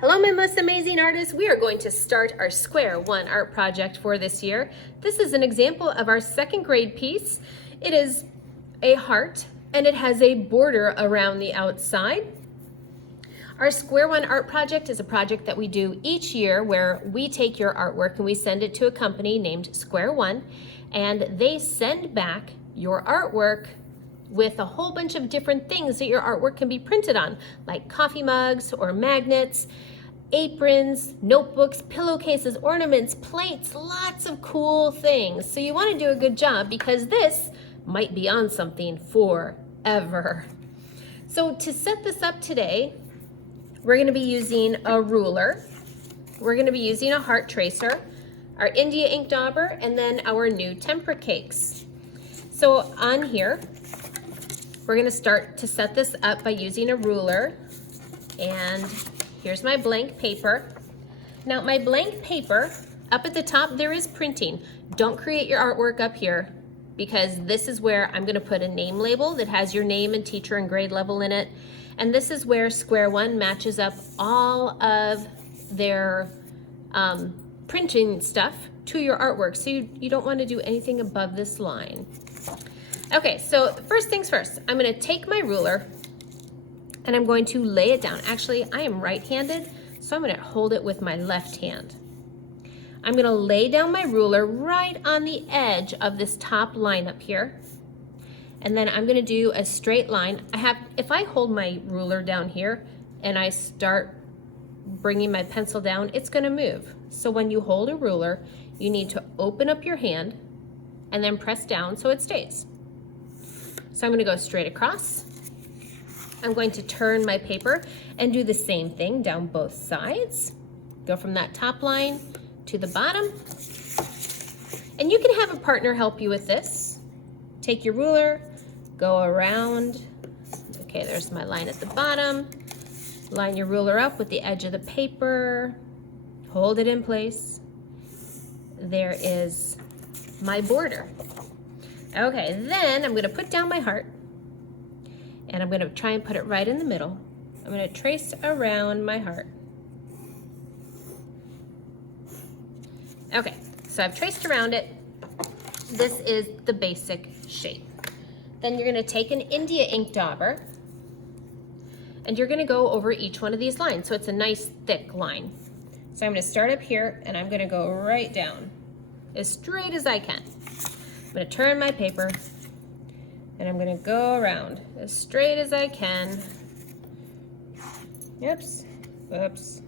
Hello, my most amazing artists. We are going to start our Square One art project for this year. This is an example of our second grade piece. It is a heart and it has a border around the outside. Our Square One art project is a project that we do each year where we take your artwork and we send it to a company named Square One, and they send back your artwork with a whole bunch of different things that your artwork can be printed on, like coffee mugs or magnets, aprons, notebooks, pillowcases, ornaments, plates, lots of cool things. So you want to do a good job because this might be on something forever. So to set this up today, we're going to be using a ruler. We're going to be using a heart tracer, our India ink dauber, and then our new tempera cakes. So on here, we're going to start to set this up by using a ruler, and here's my blank paper. Now my blank paper, up at the top there is printing. Don't create your artwork up here because this is where I'm going to put a name label that has your name and teacher and grade level in it. And this is where Square One matches up all of their printing stuff to your artwork. So you don't want to do anything above this line. Okay, so first things first, I'm going to take my ruler and I'm going to lay it down. Actually, I am right-handed, so I'm going to hold it with my left hand. I'm going to lay down my ruler right on the edge of this top line up here. And then I'm going to do a straight line. If I hold my ruler down here and I start bringing my pencil down, it's going to move. So when you hold a ruler, you need to open up your hand and then press down so it stays. So I'm going to go straight across. I'm going to turn my paper and do the same thing down both sides. Go from that top line to the bottom. And you can have a partner help you with this. Take your ruler, go around. Okay, there's my line at the bottom. Line your ruler up with the edge of the paper. Hold it in place. There is my border. Okay, then I'm going to put down my heart and I'm going to try and put it right in the middle. I'm going to trace around my heart. Okay, so I've traced around it. This is the basic shape. Then you're going to take an India ink dauber and you're going to go over each one of these lines. So it's a nice thick line. So I'm going to start up here and I'm going to go right down as straight as I can. I'm going to turn my paper and I'm going to go around as straight as I can. Oops, whoops.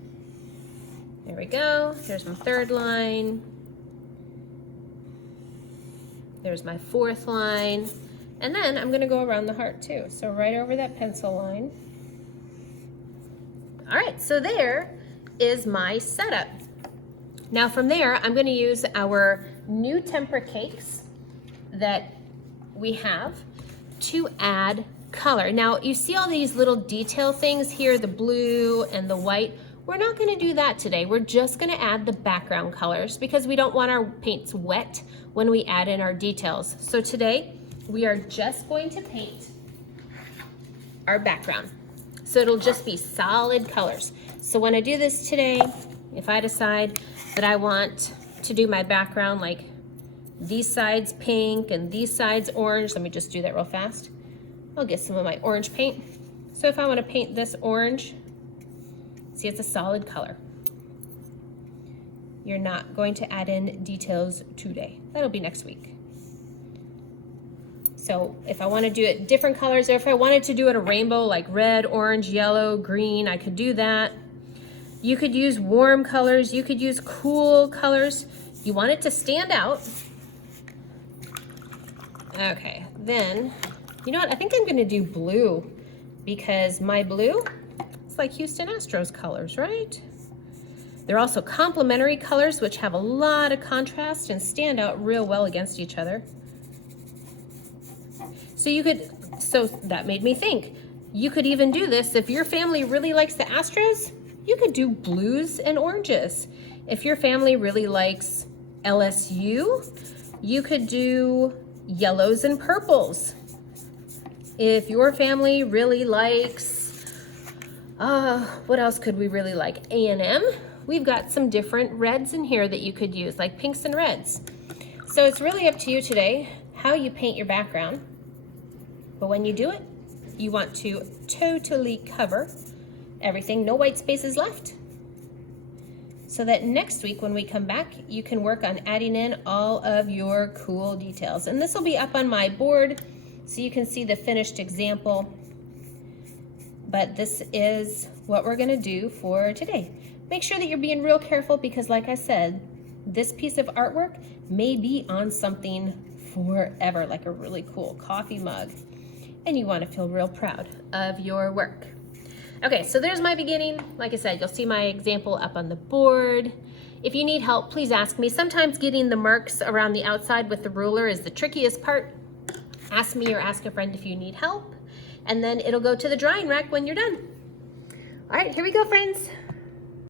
There we go. There's my third line. There's my fourth line. And then I'm going to go around the heart too. So right over that pencil line. All right, so there is my setup. Now from there, I'm going to use our new tempera cakes that we have to add color. Now you see all these little detail things here, the blue and the white. We're not going to do that today. We're just going to add the background colors because we don't want our paints wet when we add in our details. So today we are just going to paint our background. So it'll just be solid colors. So when I do this today, if I decide that I want to do my background like these sides pink and these sides orange, let me just do that real fast. I'll get some of my orange paint. So if I want to paint this orange, see, it's a solid color. You're not going to add in details today. That'll be next week. So if I want to do it different colors, or if I wanted to do it a rainbow like red, orange, yellow, green, I could do that. You could use warm colors. You could use cool colors. You want it to stand out. Okay, then, you know what? I think I'm going to do blue because my blue, it's like Houston Astros colors, right? They're also complementary colors, which have a lot of contrast and stand out real well against each other. So that made me think, you could even do this if your family really likes the Astros, you could do blues and oranges. If your family really likes LSU, you could do yellows and purples. If your family really likes What else could we really like? A&M. We've got some different reds in here that you could use, like pinks and reds. So it's really up to you today how you paint your background. But when you do it, you want to totally cover everything, no white spaces left. So that next week when we come back, you can work on adding in all of your cool details. And this will be up on my board so you can see the finished example. But this is what we're gonna do for today. Make sure that you're being real careful because like I said, this piece of artwork may be on something forever, like a really cool coffee mug. And you wanna feel real proud of your work. Okay, so there's my beginning. Like I said, you'll see my example up on the board. If you need help, please ask me. Sometimes getting the marks around the outside with the ruler is the trickiest part. Ask me or ask a friend if you need help. And then it'll go to the drying rack when you're done. All right, here we go, friends.